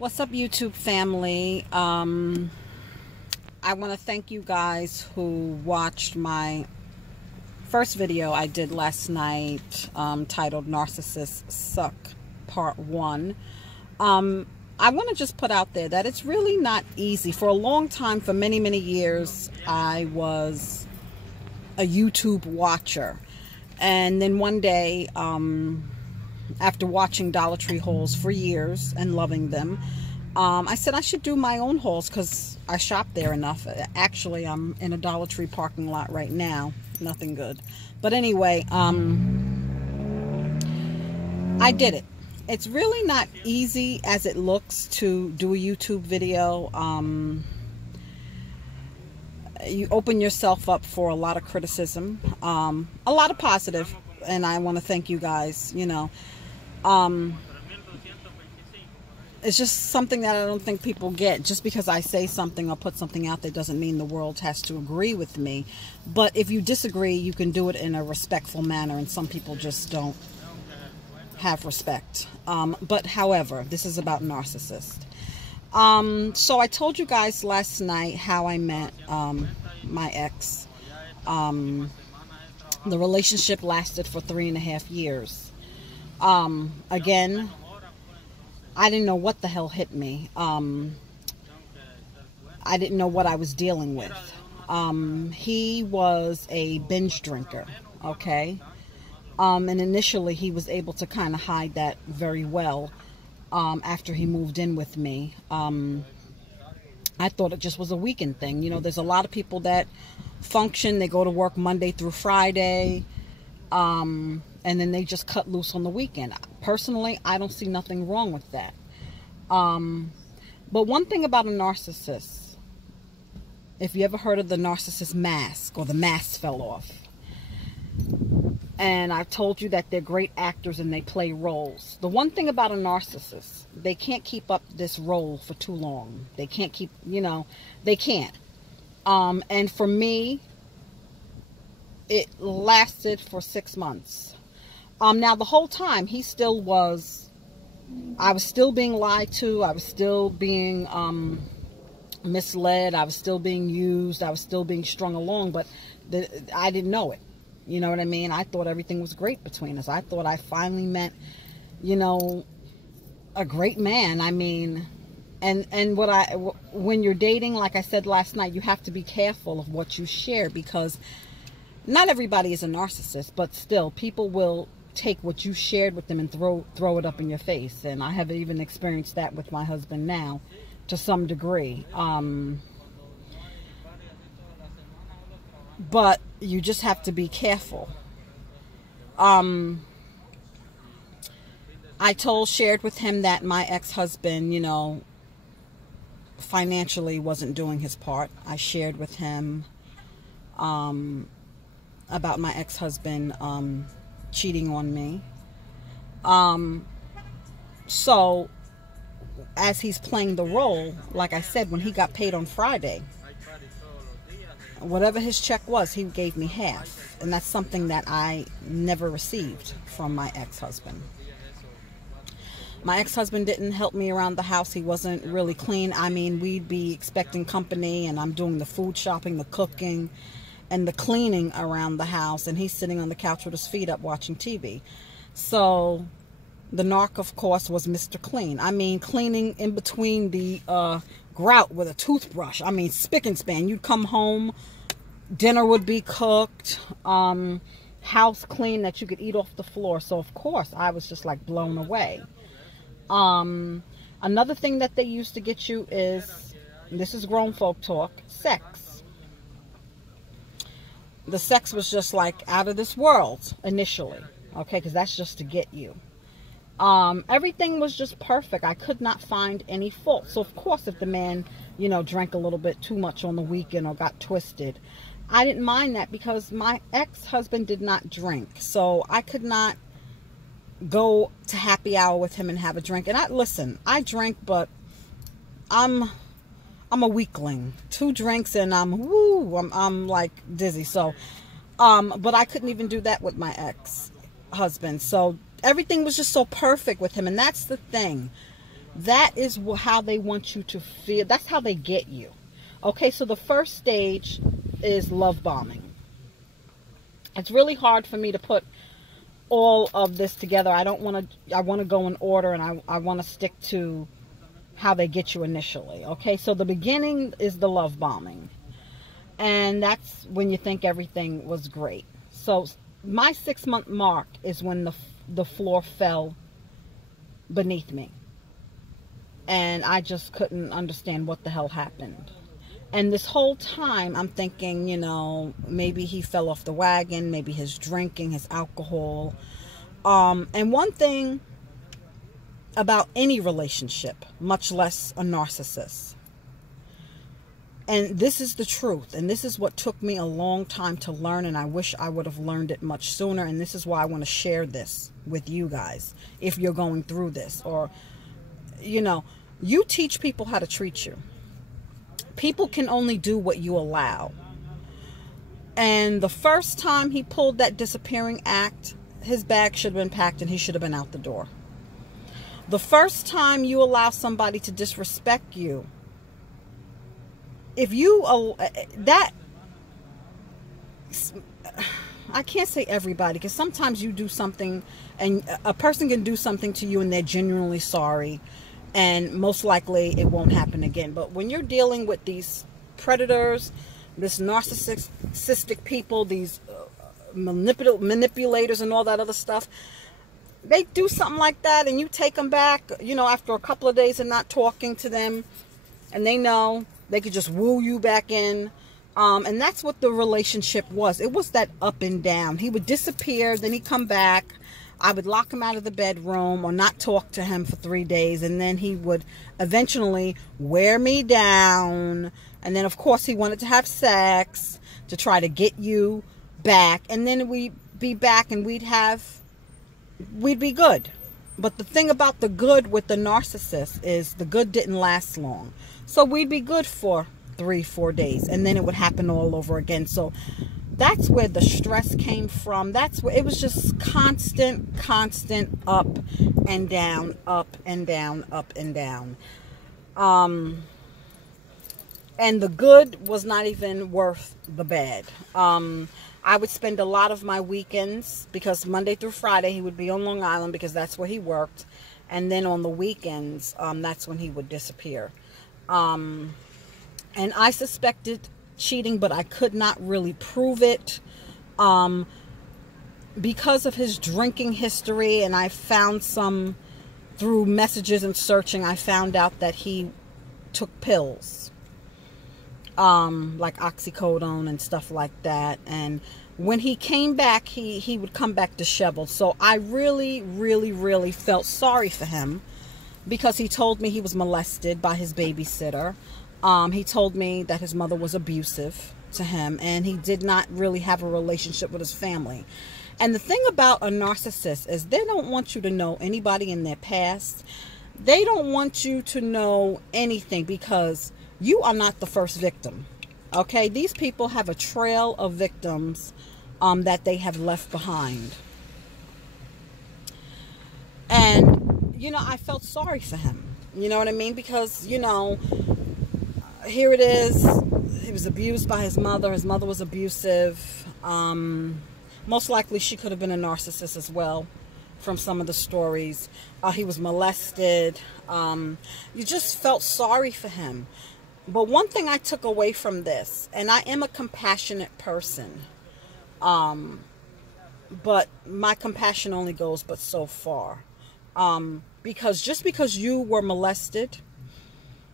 What's up, YouTube family? I want to thank you guys who watched my first video I did last night, titled Narcissists Suck Part 1. I want to just put out there that it's really not easy. For a long time, for many, many years, I was a YouTube watcher. And then one day, after watching Dollar Tree hauls for years and loving them, I said I should do my own hauls because I shop there enough. Actually, I'm in a Dollar Tree parking lot right now. Nothing good. But anyway, I did it. It's really not easy as it looks to do a YouTube video. You open yourself up for a lot of criticism, a lot of positive, and I want to thank you guys, it's just something that I don't think people get. Just because I say something or put something out there doesn't mean the world has to agree with me. But if you disagree, you can do it in a respectful manner, and some people just don't have respect. But however, this is about Narcissist. So I told you guys last night how I met my ex. The relationship lasted for 3.5 years. Again, I didn't know what the hell hit me. I didn't know what I was dealing with. He was a binge drinker, okay? And initially he was able to kind of hide that very well after he moved in with me. I thought it just was a weekend thing. There's a lot of people that function. They go to work Monday through Friday, and then they just cut loose on the weekend. Personally, I don't see nothing wrong with that. But one thing about a narcissist, if you ever heard of the narcissist mask, or the mask fell off, and I've told you that they're great actors and they play roles. The one thing about a narcissist, they can't keep up this role for too long. They can't keep, they can't. And for me, it lasted for 6 months. Now the whole time he still was, I was still being lied to. I was still being misled. I was still being used. I was still being strung along, but I didn't know it. You know what I mean? I thought everything was great between us. I thought I finally met, a great man. I mean, and when you're dating, like I said last night, you have to be careful of what you share, because not everybody is a narcissist, but still people will take what you shared with them and throw it up in your face. And I have even experienced that with my husband now to some degree. But you just have to be careful. I shared with him that my ex-husband, financially wasn't doing his part. I shared with him about my ex-husband cheating on me. So as he's playing the role, like I said, when he got paid on Friday, whatever his check was, he gave me half. And that's something that I never received from my ex-husband. My ex-husband didn't help me around the house. He wasn't really clean. I mean, we'd be expecting company, and I'm doing the food shopping, the cooking, and the cleaning around the house, and he's sitting on the couch with his feet up watching TV. So the narc, of course, was Mr. Clean. I mean, cleaning in between the grout with a toothbrush. I mean, spick and span. You'd come home, dinner would be cooked, house clean that you could eat off the floor. So of course I was just like blown away. Another thing that they used to get you is, this is grown folk talk, sex. The sex was just like out of this world initially, okay, because that's just to get you. Everything was just perfect. I could not find any fault. So of course, if the man, drank a little bit too much on the weekend or got twisted, I didn't mind that, because my ex-husband did not drink. So I could not go to happy hour with him and have a drink. And I drank, but I'm a weakling. 2 drinks and I'm like dizzy. So, but I couldn't even do that with my ex-husband. So everything was just so perfect with him. And that's the thing. That is how they want you to feel. That's how they get you. Okay, so the first stage is love bombing. It's really hard for me to put all of this together. I want to go in order, and I want to stick to how they get you initially. Okay, so the beginning is the love bombing. And that's when you think everything was great. So my 6-month mark is when the floor fell beneath me. And I just couldn't understand what the hell happened. And this whole time I'm thinking, you know, maybe he fell off the wagon, maybe his drinking, his alcohol. And one thing about any relationship, much less a narcissist, and this is the truth, and this is what took me a long time to learn, and I wish I would have learned it much sooner, and this is why I want to share this with you guys if you're going through this, or, you know, you teach people how to treat you. People can only do what you allow. And the first time he pulled that disappearing act, his bag should have been packed and he should have been out the door. The first time you allow somebody to disrespect you, if you, I can't say everybody, because sometimes you do something and a person can do something to you and they're genuinely sorry, and most likely it won't happen again. But when you're dealing with these predators, this narcissistic people, these manipulators and all that other stuff, they do something like that and you take them back, you know, after a couple of days of not talking to them, and they know they could just woo you back in. And that's what the relationship was. It was that up and down. He would disappear, then he'd come back. I would lock him out of the bedroom or not talk to him for 3 days. And then he would eventually wear me down. And then, of course, he wanted to have sex to try to get you back. And then we'd be back and we'd be good. But the thing about the good with the narcissist is the good didn't last long. So we'd be good for 3-4 days. And then it would happen all over again. So that's where the stress came from. That's where it was just constant up and down, up and down, up and down. And the good was not even worth the bad. I would spend a lot of my weekends, because Monday through Friday he would be on Long Island because that's where he worked. And then on the weekends, that's when he would disappear. And I suspected cheating, but I could not really prove it because of his drinking history. And I found some through messages and searching. I found out that he took pills, like oxycodone and stuff like that. And when he came back, he would come back disheveled. So I really felt sorry for him, because he told me he was molested by his babysitter. He told me that his mother was abusive to him, and he did not really have a relationship with his family. And the thing about a narcissist is they don't want you to know anybody in their past. They don't want you to know anything, because you are not the first victim. Okay? These people have a trail of victims that they have left behind. And, you know, I felt sorry for him. You know what I mean? Because, you know, here it is. He was abused by his mother. His mother was abusive. Most likely she could have been a narcissist as well, from some of the stories. He was molested. You just felt sorry for him. But one thing I took away from this, and I am a compassionate person, but my compassion only goes but so far. Because just because you were molested,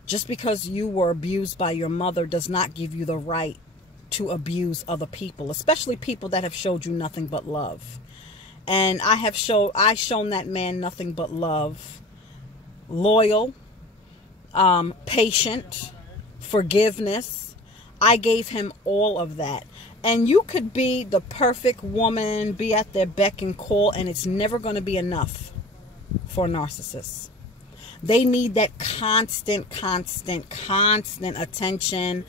just because you were abused by your mother, does not give you the right to abuse other people, especially people that have showed you nothing but love. And I shown that man nothing but love, loyal, patient, forgiveness. I gave him all of that. And you could be the perfect woman, be at their beck and call, and it's never going to be enough for narcissists. They need that constant attention,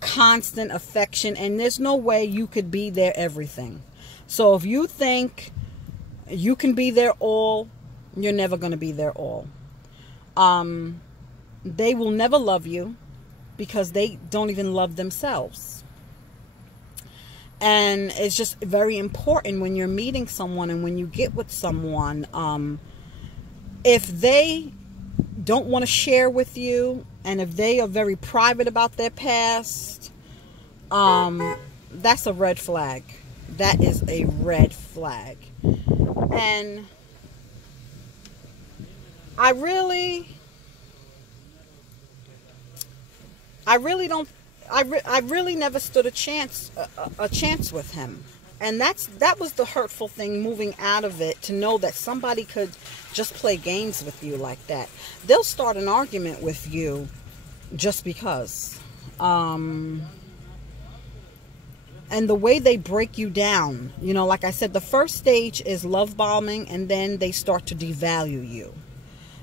constant affection, and there's no way you could be their everything. So if you think you can be their all, you're never going to be their all. They will never love you because they don't even love themselves. And it's just very important when you're meeting someone and when you get with someone, if they don't want to share with you, and if they are very private about their past, that's a red flag. That is a red flag. And I really never stood a chance with him. And that was the hurtful thing, moving out of it, to know that somebody could just play games with you like that. They'll start an argument with you just because. And the way they break you down, you know, like I said, the first stage is love bombing, and then they start to devalue you.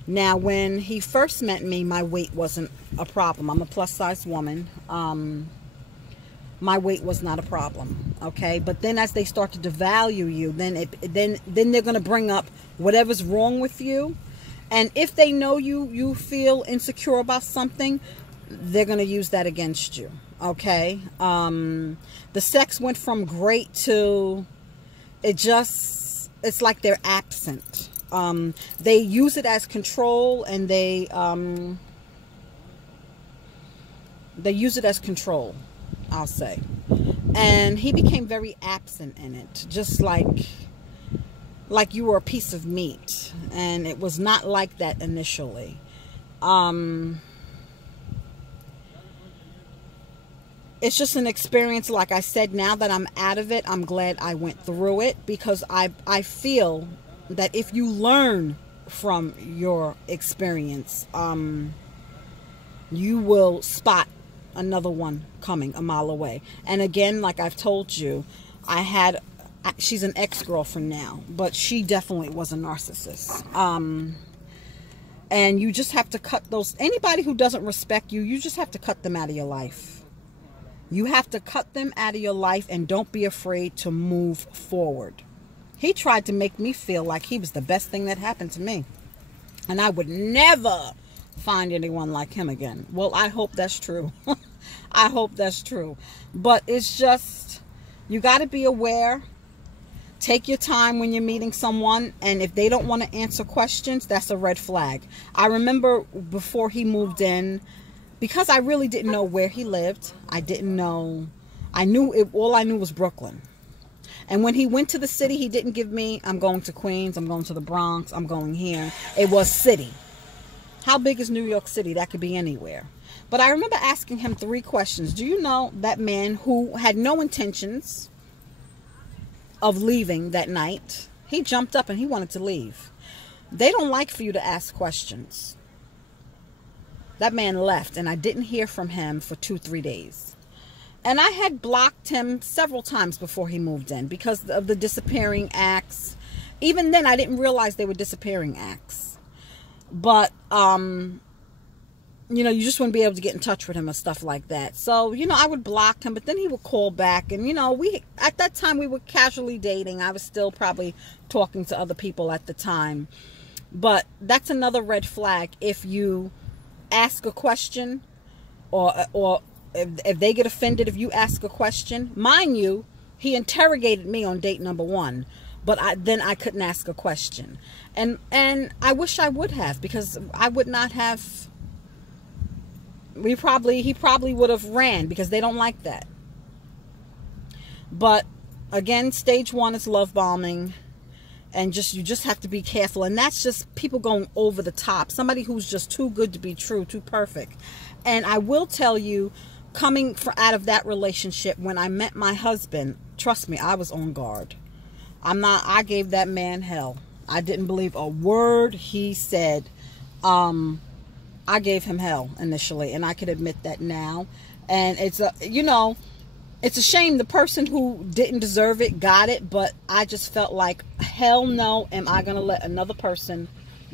Now, when he first met me, my weight wasn't a problem. I'm a plus-size woman. My weight was not a problem, okay? But then as they start to devalue you, then they're going to bring up whatever's wrong with you. And if they know you feel insecure about something, they're going to use that against you, okay? The sex went from great to it's like they're absent. They use it as control, and they use it as control, I'll say. And he became very absent in it, just like you were a piece of meat. And it was not like that initially. It's just an experience. Like I said, now that I'm out of it, I'm glad I went through it, because I feel that if you learn from your experience, you will spot another one coming a mile away. And again, like I've told you, she's an ex-girlfriend now, but she definitely was a narcissist. And you just have to cut anybody who doesn't respect you, you just have to cut them out of your life. You have to cut them out of your life, and don't be afraid to move forward. He tried to make me feel like he was the best thing that happened to me, and I would never find anyone like him again. Well, I hope that's true. I hope that's true. But it's just, you got to be aware. Take your time when you're meeting someone, and if they don't want to answer questions, that's a red flag. I remember before he moved in, because I really didn't know where he lived. I didn't know. All I knew was Brooklyn. And when he went to the city, he didn't give me, I'm going to Queens, I'm going to the Bronx, I'm going here. It was city. How big is New York City? That could be anywhere. But I remember asking him 3 questions. Do you know that man who had no intentions of leaving that night? He jumped up and he wanted to leave. They don't like for you to ask questions. That man left, and I didn't hear from him for 2-3 days. And I had blocked him several times before he moved in because of the disappearing acts. Even then, I didn't realize they were disappearing acts. But, you know, you just wouldn't be able to get in touch with him and stuff like that. So, you know, I would block him, but then he would call back. And, you know, at that time, we were casually dating. I was still probably talking to other people at the time. But that's another red flag. If you ask a question, or if they get offended if you ask a question. Mind you, he interrogated me on date number 1, but then I couldn't ask a question. And I wish I would have, because I would not have. He probably would have ran, because they don't like that. But again, stage 1 is love bombing, and you just have to be careful. And that's just people going over the top. Somebody who's just too good to be true, too perfect. And I will tell you, coming out of that relationship, when I met my husband, trust me, I was on guard. I gave that man hell. I didn't believe a word he said. I gave him hell initially, and I could admit that now. And it's a shame the person who didn't deserve it got it, but I just felt like, hell no, am I going to let another person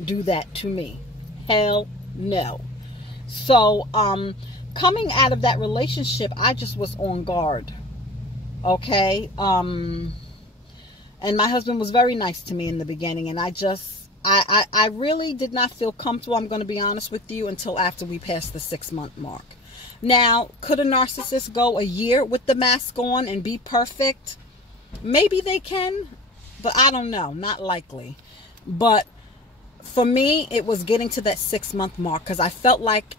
do that to me? Hell no. So, coming out of that relationship, I just was on guard. Okay? And my husband was very nice to me in the beginning, and I I really did not feel comfortable, I'm going to be honest with you, until after we passed the 6-month mark. Now, could a narcissist go a year with the mask on and be perfect? Maybe they can, but I don't know. Not likely. But for me, it was getting to that 6-month mark because I felt like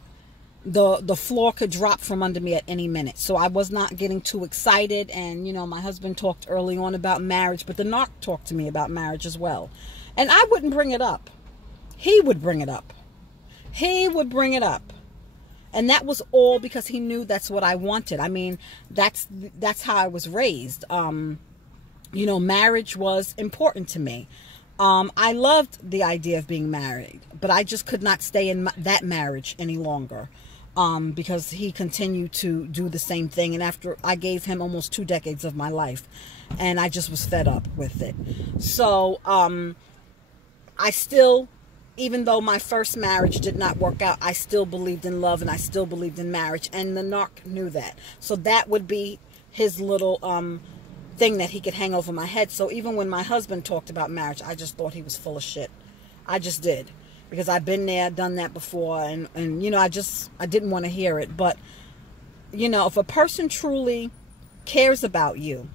the floor could drop from under me at any minute. So I was not getting too excited. And, you know, my husband talked early on about marriage, but the narc talked to me about marriage as well. And I wouldn't bring it up. He would bring it up. He would bring it up. And that was all because he knew that's what I wanted. I mean, that's how I was raised. You know, marriage was important to me. I loved the idea of being married, but I just could not stay in that marriage any longer because he continued to do the same thing. And after I gave him almost 2 decades of my life, and I just was fed up with it. So I still, even though my first marriage did not work out, I still believed in love and I still believed in marriage. And the narc knew that. So that would be his little thing that he could hang over my head. So even when my husband talked about marriage, I just thought he was full of shit. I just did. Because I've been there, done that before. And you know, I didn't want to hear it. But, you know, if a person truly cares about you,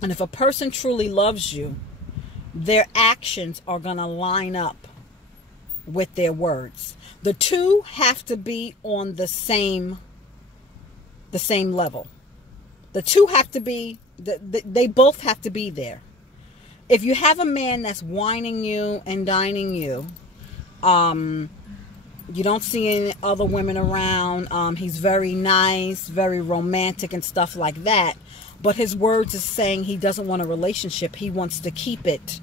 and if a person truly loves you, their actions are going to line up with their words. The two have to be on the same level. The two have to be, they both have to be there. If you have a man that's whining you and dining you, you don't see any other women around, he's very nice, very romantic and stuff like that, but his words is saying he doesn't want a relationship, he wants to keep it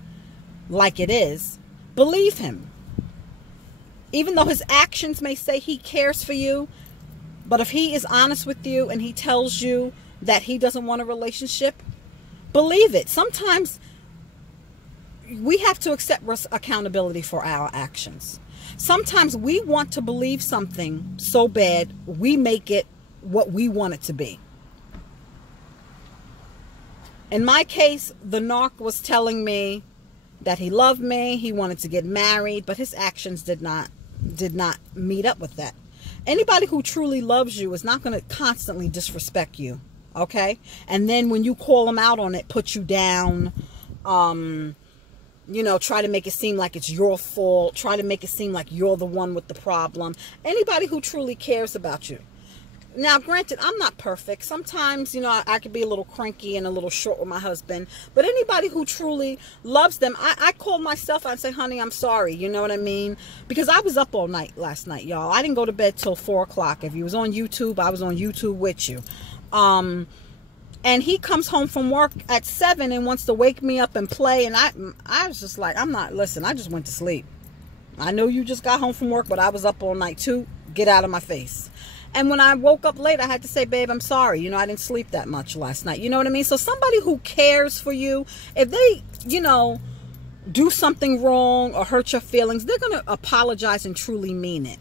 like it is, believe him. Even though his actions may say he cares for you, but if he is honest with you and he tells you that he doesn't want a relationship, believe it. Sometimes we have to accept accountability for our actions. Sometimes we want to believe something so bad, we make it what we want it to be. In my case, the narc was telling me that he loved me, he wanted to get married, but his actions did not meet up with that. Anybody who truly loves you is not going to constantly disrespect you, okay? And then when you call them out on it, put you down, you know, try to make it seem like it's your fault, try to make it seem like you're the one with the problem. Anybody who truly cares about you. Now, granted, I'm not perfect. Sometimes, you know, I could be a little cranky and a little short with my husband. But anybody who truly loves them, I call myself out and say, honey, I'm sorry. You know what I mean? Because I was up all night last night, y'all. I didn't go to bed till 4 o'clock. If you was on YouTube, I was on YouTube with you. And he comes home from work at 7 and wants to wake me up and play. And I was just like, listen, I just went to sleep. I know you just got home from work, but I was up all night too. Get out of my face. And when I woke up late, I had to say, babe, I'm sorry. You know, I didn't sleep that much last night. You know what I mean? So somebody who cares for you, if they, you know, do something wrong or hurt your feelings, they're going to apologize and truly mean it.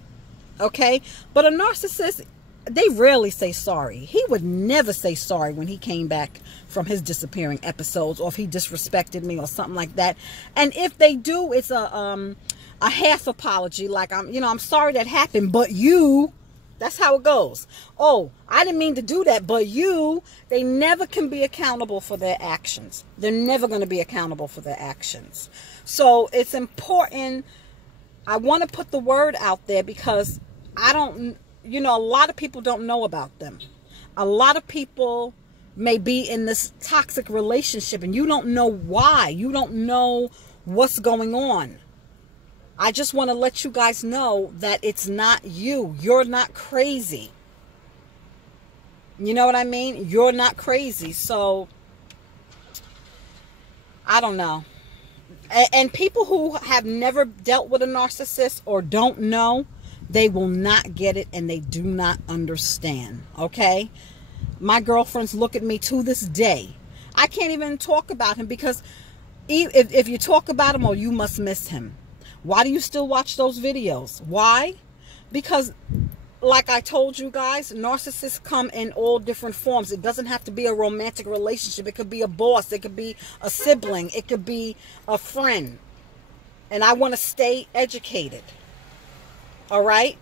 Okay? But a narcissist, they rarely say sorry. He would never say sorry when he came back from his disappearing episodes, or if he disrespected me or something like that. And if they do, it's a half apology. Like, I'm sorry that happened, but you... That's how it goes. Oh, I didn't mean to do that, but you, they never can be accountable for their actions. They're never going to be accountable for their actions. So it's important. I want to put the word out there because I don't, you know, a lot of people don't know about them. A lot of people may be in this toxic relationship and you don't know why. You don't know what's going on. I just want to let you guys know that it's not you. You're not crazy. You know what I mean? You're not crazy. So, I don't know. And people who have never dealt with a narcissist or don't know, they will not get it and they do not understand. Okay? My girlfriends look at me to this day. I can't even talk about him because if you talk about him, oh, you must miss him. Why do you still watch those videos? Why? Because, like I told you guys, narcissists come in all different forms. It doesn't have to be a romantic relationship. It could be a boss. It could be a sibling. It could be a friend. And I want to stay educated. All right?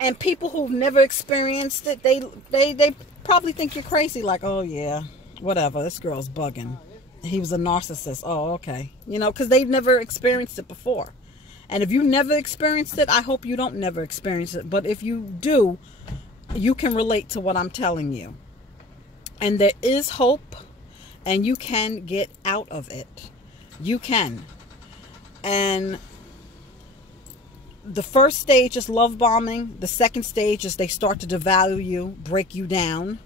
And people who've never experienced it, they probably think you're crazy. Like, oh, yeah, whatever. This girl's bugging. He was a narcissist. Oh, okay. You know, because they've never experienced it before. And if you never experienced it, I hope you don't never experience it. But if you do, you can relate to what I'm telling you. And there is hope, and you can get out of it. You can. And the first stage is love bombing. The second stage is they start to devalue you, break you down.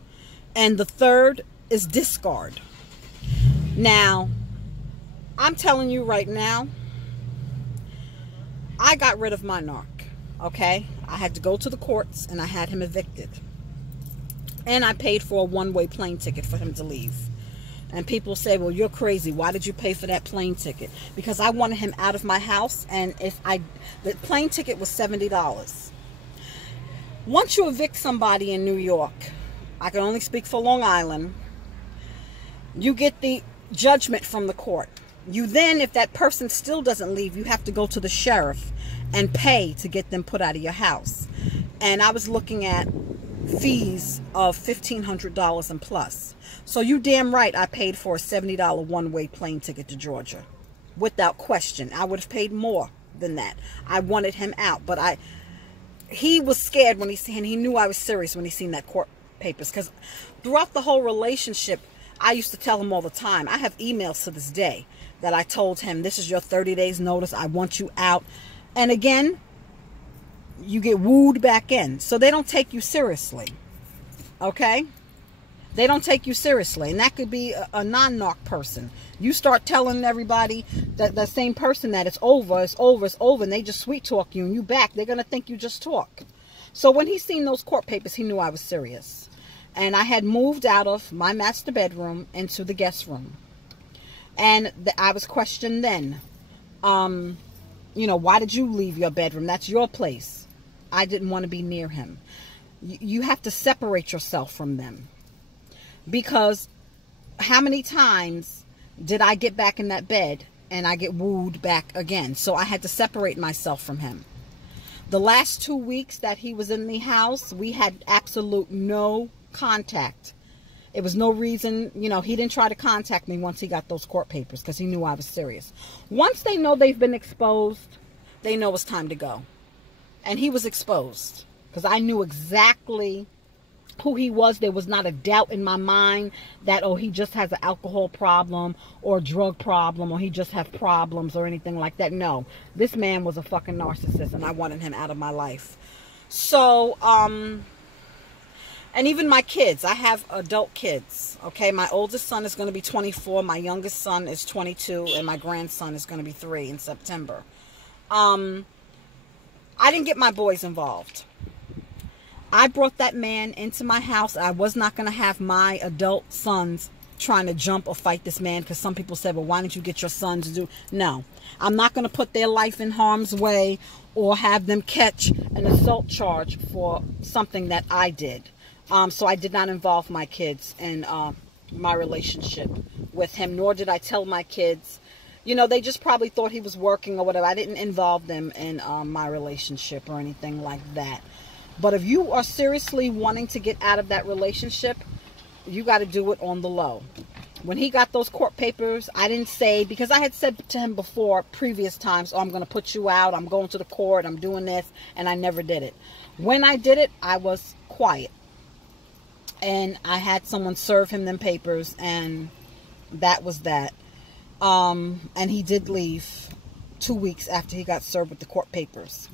And the third is discard. Now, I'm telling you right now, I got rid of my narc, okay? I had to go to the courts, and I had him evicted. And I paid for a one-way plane ticket for him to leave. And people say, well, you're crazy. Why did you pay for that plane ticket? Because I wanted him out of my house, and the plane ticket was $70. Once you evict somebody in New York, I can only speak for Long Island, you get the judgment from the court. You then, if that person still doesn't leave, you have to go to the sheriff and pay to get them put out of your house. And I was looking at fees of $1,500 and plus. So you damn right I paid for a $70 one-way plane ticket to Georgia. Without question. I would have paid more than that. I wanted him out. But he was scared when he knew I was serious when he seen that court papers. Because throughout the whole relationship, I used to tell him all the time. I have emails to this day that I told him, this is your 30 days notice. I want you out. And again, you get wooed back in. So they don't take you seriously. Okay? They don't take you seriously. And that could be a non-narc person. You start telling everybody that the same person that it's over, it's over, it's over, and they just sweet talk you and you back, they're going to think you just talk. So when he seen those court papers, he knew I was serious. And I had moved out of my master bedroom into the guest room. And I was questioned then. You know, why did you leave your bedroom? That's your place. I didn't want to be near him. You have to separate yourself from them. Because how many times did I get back in that bed and I get wooed back again? So I had to separate myself from him. The last 2 weeks that he was in the house, we had absolute no contact. It was no reason, you know, he didn't try to contact me once he got those court papers because he knew I was serious. Once they know they've been exposed, they know it's time to go. And he was exposed because I knew exactly who he was. There was not a doubt in my mind that, oh, he just has an alcohol problem or a drug problem or he just has problems or anything like that. No, this man was a fucking narcissist and I wanted him out of my life. So, and even my kids, I have adult kids, okay? My oldest son is going to be 24, my youngest son is 22, and my grandson is going to be 3 in September. I didn't get my boys involved. I brought that man into my house. I was not going to have my adult sons trying to jump or fight this man because some people said, well, why didn't you get your son to do? No, I'm not going to put their life in harm's way or have them catch an assault charge for something that I did. So I did not involve my kids in my relationship with him, nor did I tell my kids. You know, they just probably thought he was working or whatever. I didn't involve them in my relationship or anything like that. But if you are seriously wanting to get out of that relationship, you got to do it on the low. When he got those court papers, I didn't say, because I had said to him before, previous times, oh, I'm going to put you out, I'm going to the court, I'm doing this, and I never did it. When I did it, I was quiet. And I had someone serve him them papers, and that was that. And he did leave 2 weeks after he got served with the court papers.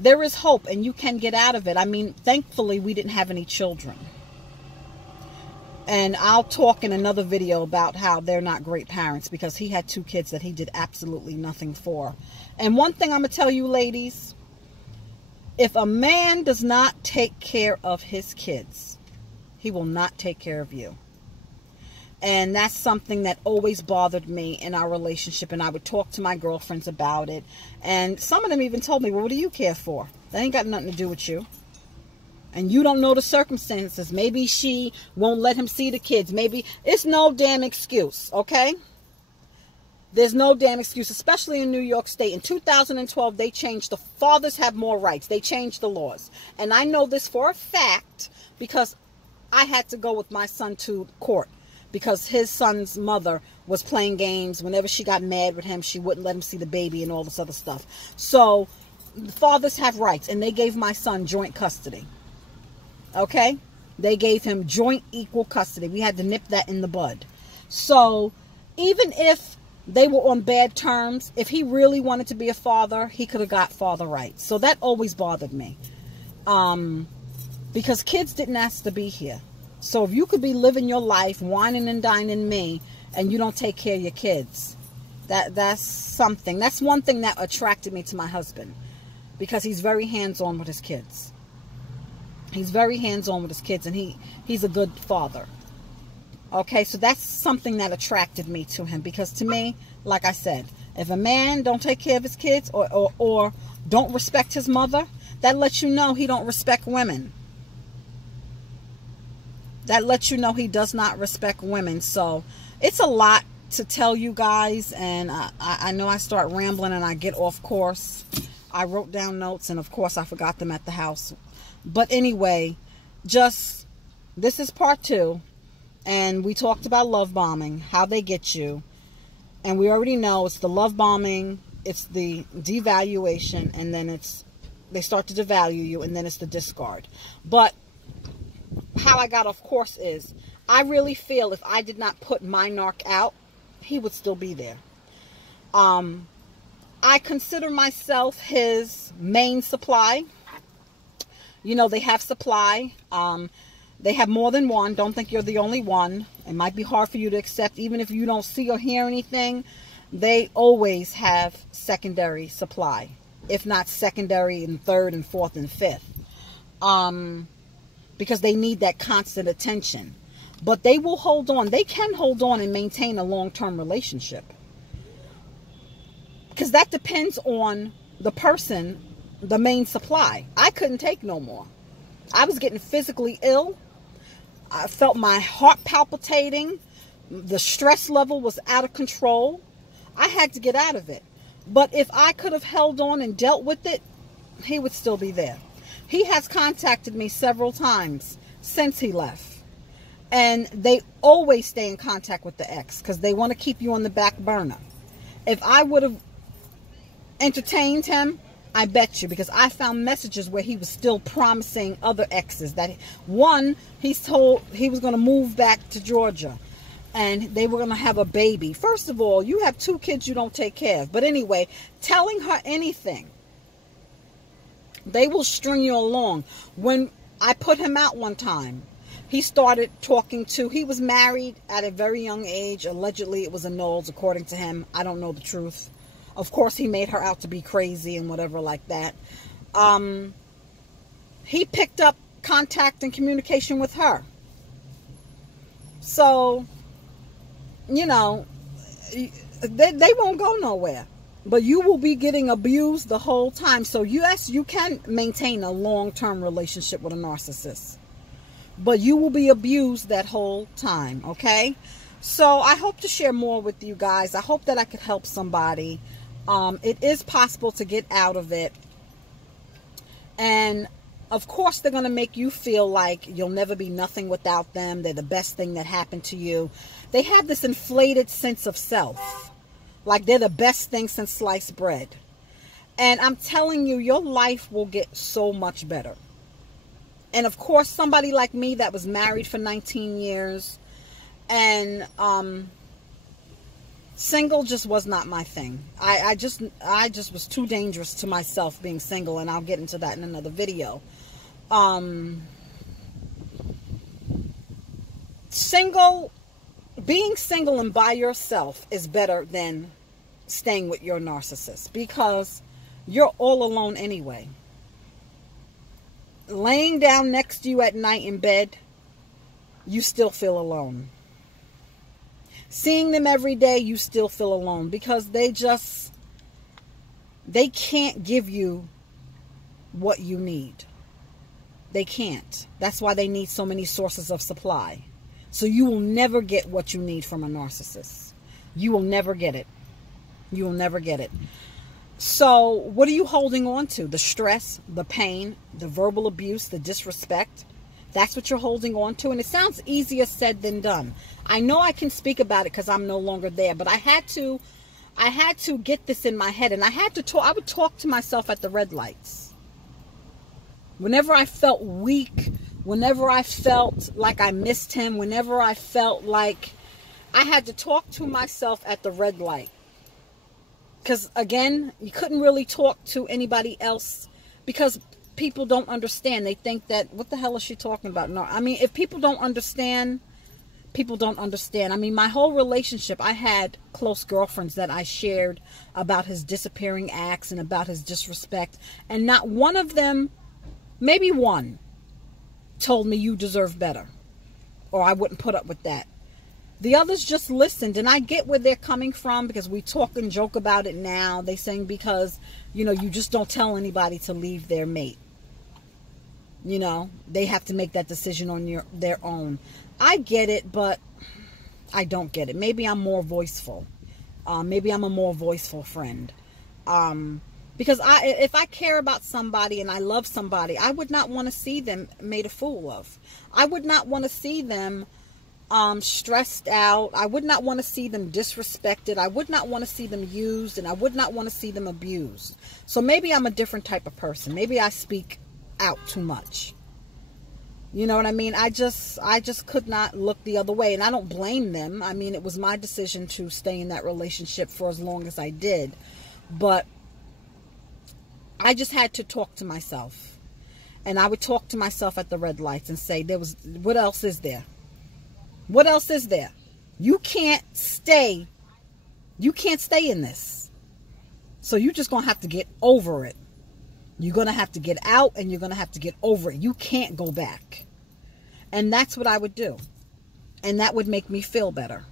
There is hope, and you can get out of it. I mean, thankfully, we didn't have any children. And I'll talk in another video about how they're not great parents, because he had 2 kids that he did absolutely nothing for. And one thing I'm going to tell you, ladies, if a man does not take care of his kids, he will not take care of you. And that's something that always bothered me in our relationship. And I would talk to my girlfriends about it. And some of them even told me, well, what do you care for? That ain't got nothing to do with you. And you don't know the circumstances. Maybe she won't let him see the kids. Maybe it's no damn excuse, okay? There's no damn excuse, especially in New York State. In 2012, they changed the fathers have more rights. They changed the laws. And I know this for a fact because I had to go with my son to court because his son's mother was playing games. Whenever she got mad with him, she wouldn't let him see the baby and all this other stuff. So the fathers have rights, and they gave my son joint custody. Okay? They gave him joint equal custody. We had to nip that in the bud. So even if they were on bad terms, if he really wanted to be a father, he could have got father rights. So that always bothered me. Because kids didn't ask to be here. So if you could be living your life, whining and dining me, and you don't take care of your kids, that's something. That's one thing that attracted me to my husband. Because he's very hands-on with his kids. He's very hands-on with his kids, and he's a good father. Okay, so that's something that attracted me to him. Because to me, like I said, if a man don't take care of his kids or don't respect his mother, that lets you know he don't respect women. That lets you know he does not respect women. So it's a lot to tell you guys, and I know I start rambling and I get off course. I wrote down notes, and of course I forgot them at the house. But anyway, this is part 2. And we talked about love bombing, how they get you. And we already know it's the love bombing, it's the devaluation, and then they start to devalue you, and then it's the discard. But how I got off course is, I really feel if I did not put my narc out, he would still be there. I consider myself his main supply. You know, they have supply. They have more than one. Don't think you're the only one. It might be hard for you to accept. Even if you don't see or hear anything, they always have secondary supply. If not secondary and third and fourth and fifth. Because they need that constant attention. But they will hold on. They can hold on and maintain a long-term relationship. Because that depends on the person, the main supply. I couldn't take no more. I was getting physically ill. I felt my heart palpitating. The stress level was out of control. I had to get out of it. But if I could have held on and dealt with it, he would still be there. He has contacted me several times since he left. And they always stay in contact with the ex because they want to keep you on the back burner. If I would have entertained him, I bet you, because I found messages where he was still promising other exes that one, he's told he was going to move back to Georgia and they were going to have a baby. First of all, you have 2 kids you don't take care of. But anyway, telling her anything, they will string you along. When I put him out one time, he started talking to, he was married at a very young age. Allegedly, it was annulled, according to him. I don't know the truth. Of course, he made her out to be crazy and whatever like that. He picked up contact and communication with her. So, you know, they won't go nowhere. But you will be getting abused the whole time. So, yes, you can maintain a long-term relationship with a narcissist. But you will be abused that whole time, okay? So, I hope to share more with you guys. I hope that I could help somebody. It is possible to get out of it. And, of course, they're going to make you feel like you'll never be nothing without them. They're the best thing that happened to you. They have this inflated sense of self. Like they're the best thing since sliced bread. And I'm telling you, your life will get so much better. And, of course, somebody like me that was married for 19 years and single just was not my thing. I just was too dangerous to myself being single, and I'll get into that in another video. Being single and by yourself is better than staying with your narcissist because you're all alone anyway. Laying down next to you at night in bed, you still feel alone. Seeing them every day, you still feel alone because they can't give you what you need. They can't. That's why they need so many sources of supply. So you will never get what you need from a narcissist. You will never get it. You will never get it. So what are you holding on to? The stress, the pain, the verbal abuse, the disrespect. That's what you're holding on to. And it sounds easier said than done. I know I can speak about it because I'm no longer there, but I had to get this in my head, and I would talk to myself at the red lights. Whenever I felt weak, whenever I felt like I missed him, whenever I felt like I had to talk to myself at the red light. Because, again, you couldn't really talk to anybody else because people don't understand. They think that, what the hell is she talking about? No, I mean, if people don't understand, people don't understand. I mean, my whole relationship, I had close girlfriends that I shared about his disappearing acts and about his disrespect. And not one of them, maybe one, told me you deserve better. Or I wouldn't put up with that. The others just listened, and I get where they're coming from because we talk and joke about it now. They saying because, you know, you just don't tell anybody to leave their mate. You know, they have to make that decision on their own. I get it, but I don't get it. Maybe I'm more voiceful. Maybe I'm a more voiceful friend. Because if I care about somebody and I love somebody, I would not want to see them made a fool of. I would not want to see them stressed out. I would not want to see them disrespected. I would not want to see them used, and I would not want to see them abused. So maybe I'm a different type of person. Maybe I speak out too much. You know what I mean? I just could not look the other way, and I don't blame them. I mean, it was my decision to stay in that relationship for as long as I did, but I just had to talk to myself, and I would talk to myself at the red lights and say, what else is there? What else is there? You can't stay in this. So you're just going to have to get over it. You're going to have to get out, and you're going to have to get over it. You can't go back. And that's what I would do. And that would make me feel better.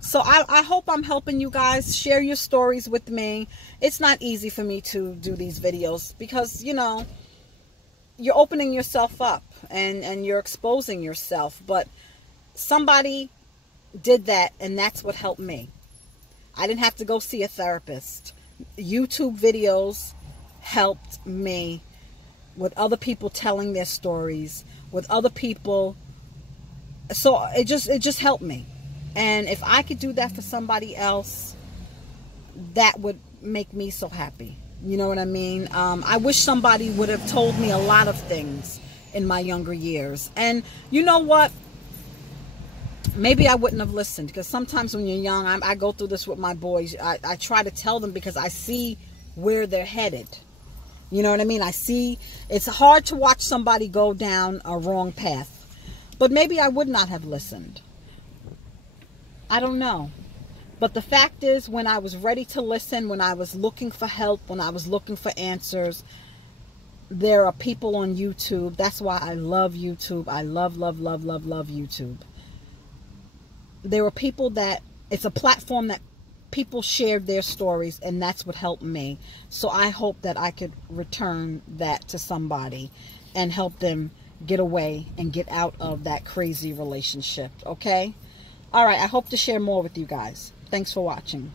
So I hope I'm helping you guys. Share your stories with me. It's not easy for me to do these videos because, you know, you're opening yourself up and you're exposing yourself. But somebody did that, and that's what helped me. I didn't have to go see a therapist. YouTube videos helped me with other people telling their stories, with other people. So it just helped me. And if I could do that for somebody else, that would make me so happy. You know what I mean? I wish somebody would have told me a lot of things in my younger years. And you know what? Maybe I wouldn't have listened, because sometimes when you're young, I go through this with my boys. I try to tell them because I see where they're headed. You know what I mean? I see it's hard to watch somebody go down a wrong path. But maybe I would not have listened. I don't know. But the fact is, when I was ready to listen, when I was looking for help, when I was looking for answers, there are people on YouTube. That's why I love YouTube. I love, love, love, love, love YouTube. There were people that, it's a platform that people shared their stories, and that's what helped me. So I hope that I could return that to somebody and help them get away and get out of that crazy relationship. Okay? All right. I hope to share more with you guys. Thanks for watching.